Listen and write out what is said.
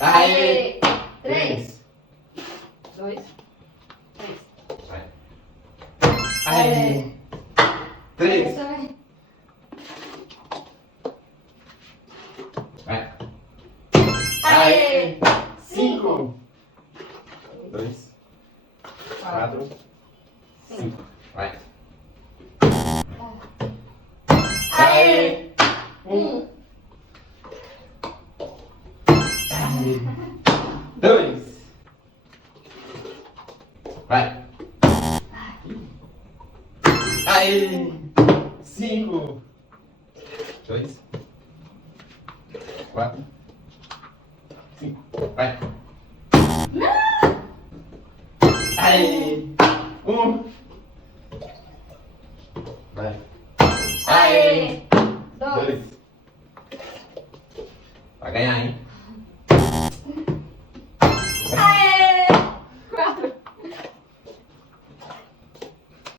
Aê! Três. 2, 3. Vai. Aê! Três. Também. Vai. Aê! 5. 2, 4, 5. Vai. Aê! 1. 2. Vai. Aê! 5. 2, 4, 5. Vai. Aê! 1. Vai. Aê! 2. 2. Vai ganhar, hein?